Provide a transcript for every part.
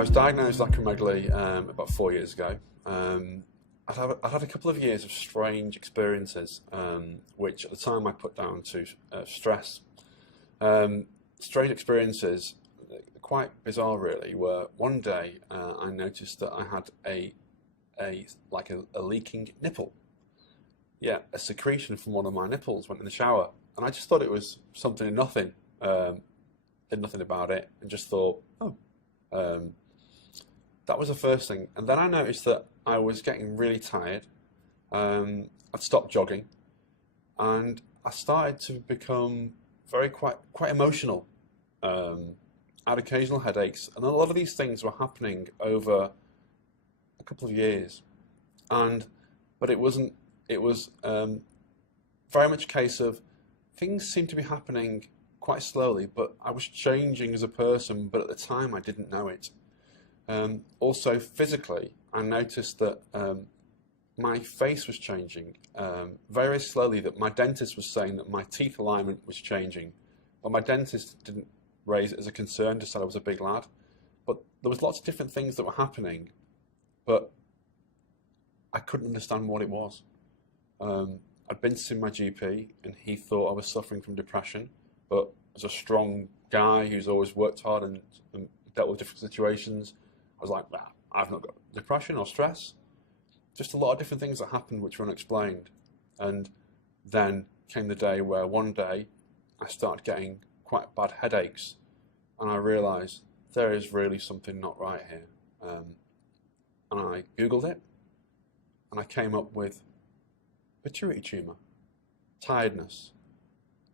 was diagnosed with acromegaly about 4 years ago. I'd had a couple of years of strange experiences, which at the time I put down to stress. Strange experiences, quite bizarre really, where one day I noticed that I had a leaking nipple. Yeah, a secretion from one of my nipples went in the shower, and I just thought it was something and nothing. Did nothing about it, and just thought, oh. That was the first thing, and then I noticed that I was getting really tired. I'd stopped jogging, and I started to become quite emotional. I had occasional headaches, and a lot of these things were happening over a couple of years. But it wasn't. It was very much a case of things seemed to be happening quite slowly, but I was changing as a person, but at the time I didn't know it. Also physically, I noticed that my face was changing very slowly, that my dentist was saying that my teeth alignment was changing, but my dentist didn't raise it as a concern, just said I was a big lad. But there was lots of different things that were happening, but I couldn't understand what it was. I'd been to see my GP, and he thought I was suffering from depression, but as a strong guy who's always worked hard and dealt with different situations, I was like, nah, I've not got depression or stress. Just a lot of different things that happened which were unexplained. And then came the day where one day I started getting quite bad headaches, and I realised there is really something not right here. And I Googled it, and I came up with pituitary tumour, tiredness,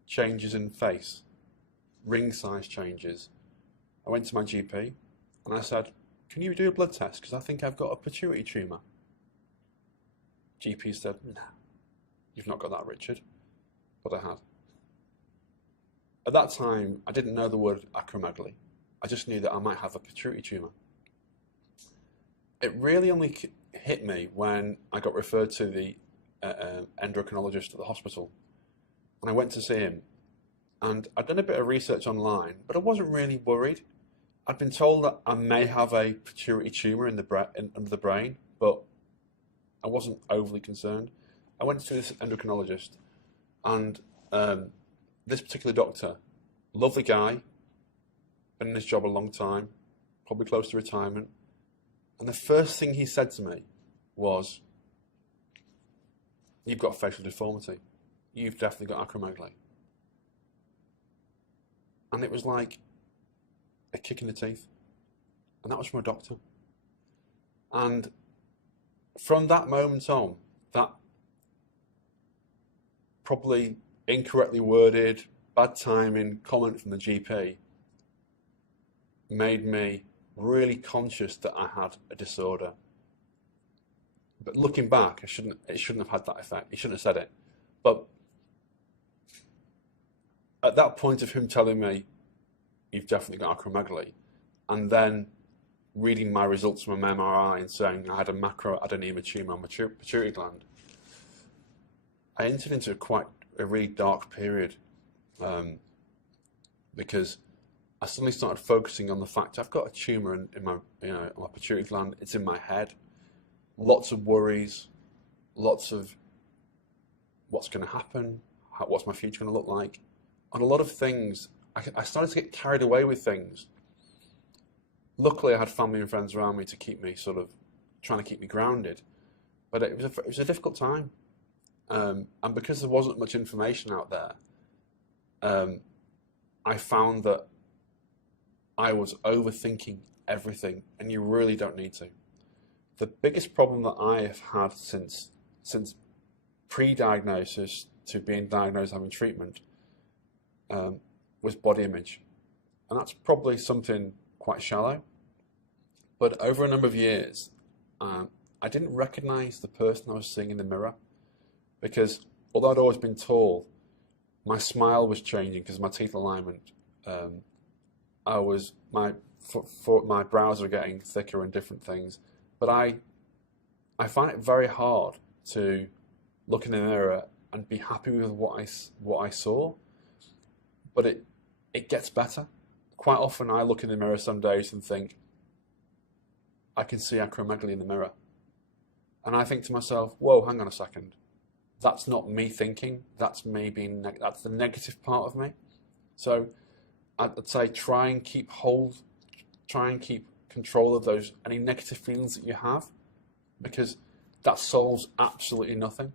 changes in face, ring size changes. I went to my GP and I said, can you do a blood test, because I think I've got a pituitary tumour. GP said, no, you've not got that, Richard. But I had. At that time, I didn't know the word acromegaly. I just knew that I might have a pituitary tumour. It really only hit me when I got referred to the endocrinologist at the hospital. And I went to see him. And I'd done a bit of research online, but I wasn't really worried. I'd been told that I may have a pituitary tumour under the brain, but I wasn't overly concerned. I went to this endocrinologist, and this particular doctor, lovely guy, been in his job a long time, probably close to retirement, and the first thing he said to me was, you've got facial deformity. You've definitely got acromegaly. And it was like a kick in the teeth. And that was from a doctor. And from that moment on, that probably incorrectly worded, bad timing comment from the GP made me really conscious that I had a disorder. But looking back, it shouldn't have had that effect. He shouldn't have said it. But at that point of him telling me, you've definitely got acromegaly, and then reading my results from an MRI and saying I had a macroadenoma tumour on my pituitary gland, I entered into a really dark period because I suddenly started focusing on the fact I've got a tumour in my, on my pituitary gland. It's in my head. Lots of worries, lots of what's going to happen, what's my future going to look like, and a lot of things. I started to get carried away with things. Luckily, I had family and friends around me to keep me trying to keep me grounded, but it was a difficult time, and because there wasn't much information out there, I found that I was overthinking everything, and you really don't need to. The biggest problem that I have had since pre-diagnosis to being diagnosed having treatment was body image. And that's probably something quite shallow. But over a number of years, I didn't recognize the person I was seeing in the mirror, because although I'd always been tall, my smile was changing because my teeth alignment. My brows were getting thicker and different things. But I find it very hard to look in the mirror and be happy with what I saw. But it gets better. Quite often I look in the mirror some days and think, I can see acromegaly in the mirror. And I think to myself, whoa, hang on a second. That's not me thinking. That's me being, that's the negative part of me. So I'd say try and keep control of those, any negative feelings that you have, because that solves absolutely nothing.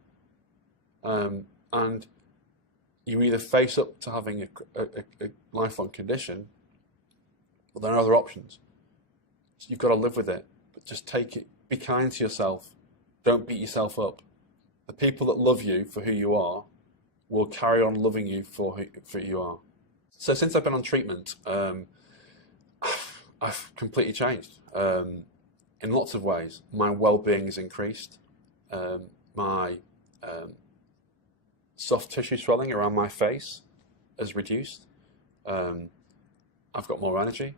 And you either face up to having a lifelong condition, but there are other options. So you've got to live with it, but just take it, be kind to yourself. Don't beat yourself up. The people that love you for who you are will carry on loving you for who you are. So since I've been on treatment, I've completely changed in lots of ways. My well-being has increased. My soft tissue swelling around my face has reduced. I've got more energy.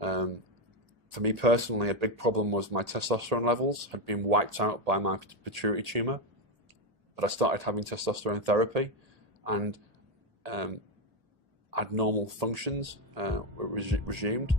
For me personally, a big problem was my testosterone levels had been wiped out by my pituitary tumor. But I started having testosterone therapy, and had normal functions resumed.